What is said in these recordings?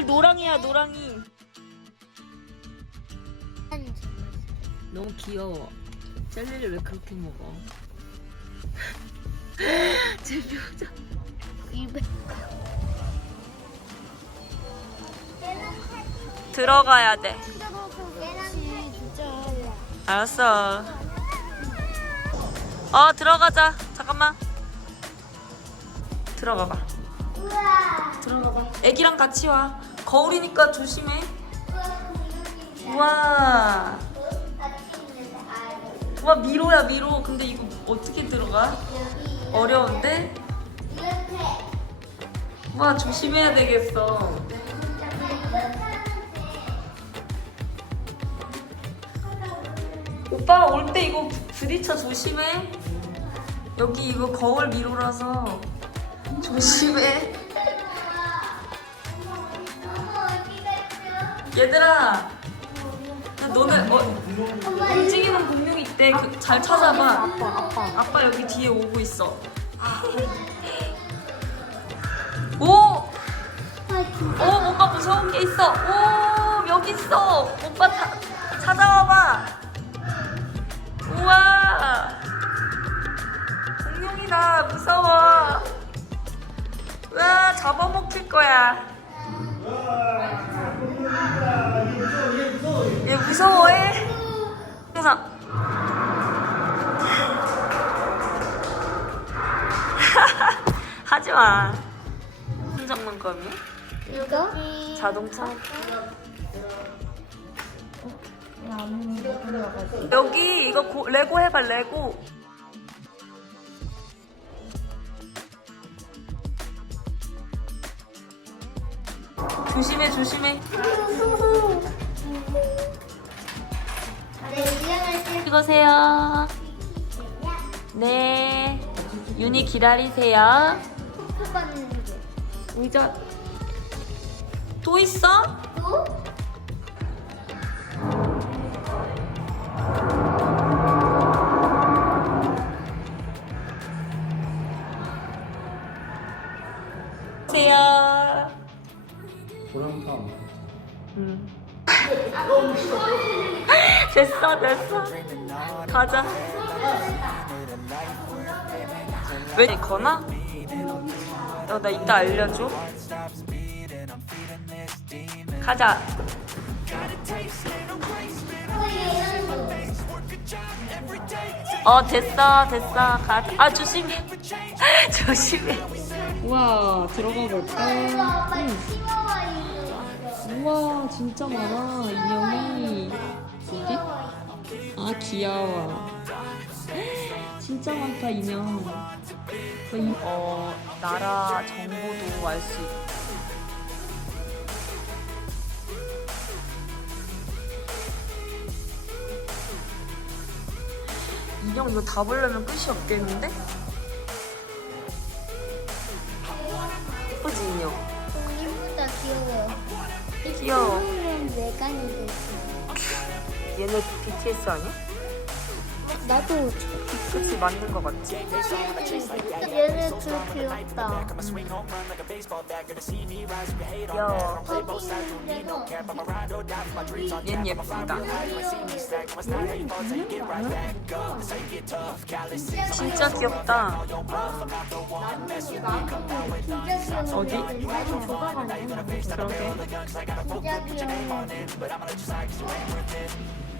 오늘 노랑이야 노랑이. 너무 귀여워. 젤리를 왜 그렇게 먹어? 제 표정. 입에 들어가야 돼. 진짜. 알았어. 어 들어가자. 잠깐만. 들어가 봐. 우와. 들어가 봐. 애기랑 같이 와. 거울이니까 조심해. 우와. 와 미로야 미로. 근데 이거 어떻게 들어가? 어려운데? 와 조심해야 되겠어. 오빠 올 때 이거 부- 부딪혀 조심해. 여기 이거 거울 미로라서 조심해. 얘들아, 야, 너네 어, 움직이는 공룡 있대. 그, 잘 찾아봐. 아빠 아빠. 아빠 여기 뒤에 오고 있어. 오, 오 뭔가 무서운 게 있어. 오 여기 있어. 오빠 차, 찾아와봐. 우와, 공룡이다. 무서워. 와 잡아먹힐 거야. 얘 무서워해? 항상. 하지 마. 흔적만큼이 이거? 자동차. 여기 이거 고- 레고 해봐 레고. 조심해 조심해. 네, 찍으세요. 네. 윤희 기다리세요. 의자 또 있어? 또? 됐어 됐어. 가자. 왜 거나? 야, 나 이따 알려줘. 가자. 어 됐어 됐어 가자. 아 조심해. 조심해. 우와 들어가 볼까? 우와 진짜 많아 인형이. 어디? 아 귀여워. 진짜 많다 인형. 어 나라 정보도 알 수 있고. 인형 이거 다 보려면 끝이 없겠는데? 예쁘지 인형? 이쁘다 귀여워. 귀여워. 이는 외관이 됐어. 얘네 BTS 아니야? 나도 그치 맞는 거 맞지? 얘네 둘 귀엽다. 귀여워. 얜 예쁘다. 진짜 귀엽다. 진짜 어디? 귀여워.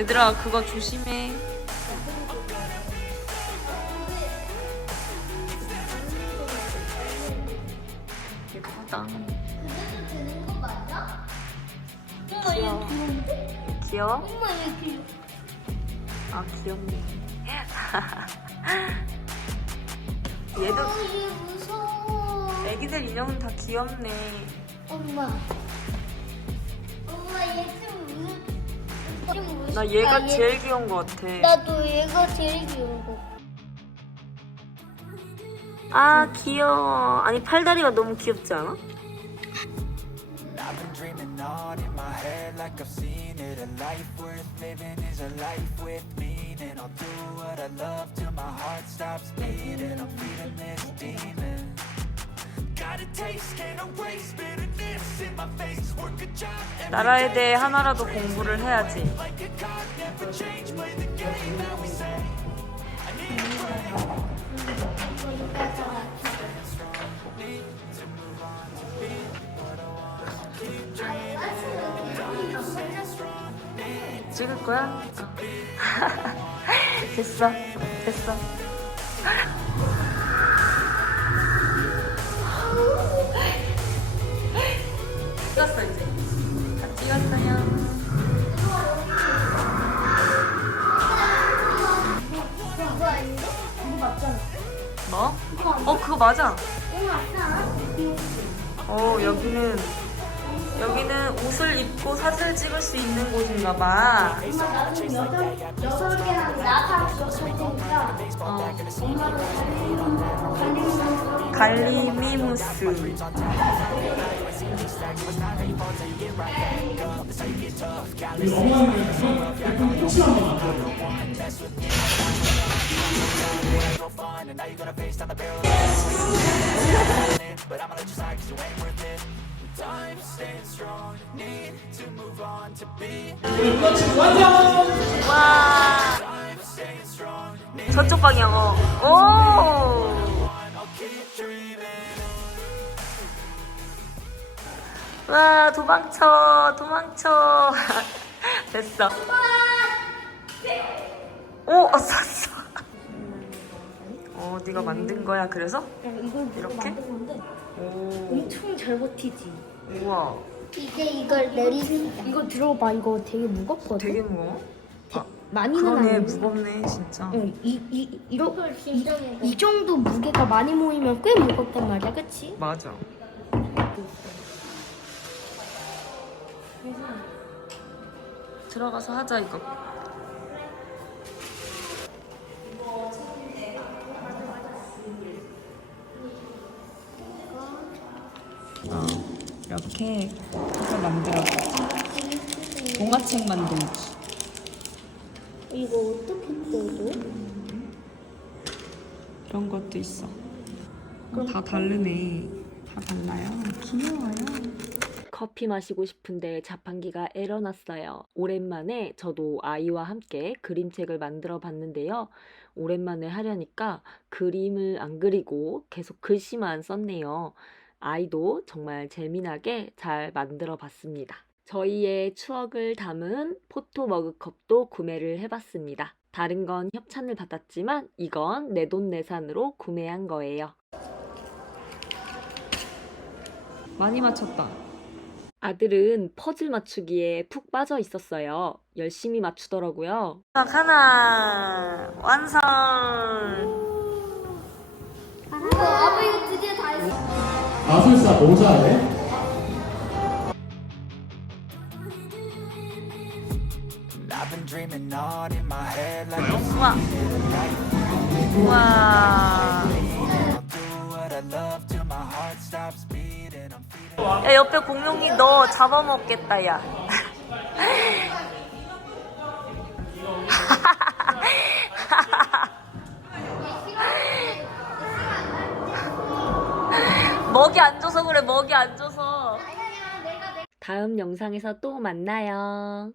얘들아 그거 조심해. 예쁘다. 되는 거 맞아? 엄마 귀여워. 얘 귀여운데? 귀여워? 엄마 얘 귀여워. 아 귀엽네. 얘도 어, 얘 무서워. 애기들 인형은 다 귀엽네. 엄마. 엄마 얘좀 좀 나 얘가 아, 얘- 제일 귀여운 것 같아. 나도 얘가 제일 귀여운 거. 아 귀여워. 아니 팔다리가 너무 귀엽지 않아? I've been dreaming on in my head like I've seen it A life worth living is a life with meaning I'll do what I love till my heart stops beating I'm feeding this demon 나라에 대해 하나라도 공부를 해야지. 찍을 거야? 어. 됐어. 됐어. 찍었어 이제. 다 찍었어요. 그거 맞잖아. 뭐? 어 그거 맞아. 어 여기는 여기는 옷을 입고 사진을 찍을 수 있는 곳인가 봐. 엄마 나는 여섯 개랑 나사 여섯 테니까 어. 엄마는 갈리미무스. 와. 저쪽 방향. 어. 오. 와 도망쳐 도망쳐 됐어 오 어, 쐈어 어 네가 만든 거야 그래서 이걸 이렇게? 오 엄청 잘 버티지. 우와 이제 이걸 내리는 이거 들어봐. 이거 되게 무겁거든. 되게 무거워 아, 많이는 그러네. 무겁네 진짜 응, 이, 이, 이러, 이. 이 정도 무게가 많이 모이면 꽤 무겁단 말이야, 그치? 맞아 들어가서 하자 이거. 어, 이렇게 해서 만들어 동화책 만들기 이거 어떻게 뜯어? 이런 것도 있어. 다 다르네. 다 달라요? 귀여워요 커피 마시고 싶은데 자판기가 에러났어요. 오랜만에 저도 아이와 함께 그림책을 만들어 봤는데요. 오랜만에 하려니까 그림을 안 그리고 계속 글씨만 썼네요. 아이도 정말 재미나게 잘 만들어 봤습니다. 저희의 추억을 담은 포토 머그컵도 구매를 해봤습니다. 다른 건 협찬을 받았지만 이건 내돈내산으로 구매한 거예요. 많이 맞췄다 아들은 퍼즐 맞추기에 푹 빠져 있었어요. 열심히 맞추더라고요. 하나 완성 어, 아빠 이거 드디어 다 했어. 마술사 모자에 I've been dreaming on in my head like I've 우와 우와 야 옆에 공룡이 너 잡아먹겠다 야 먹이 안 줘서 그래 먹이 안 줘서 다음 영상에서 또 만나요.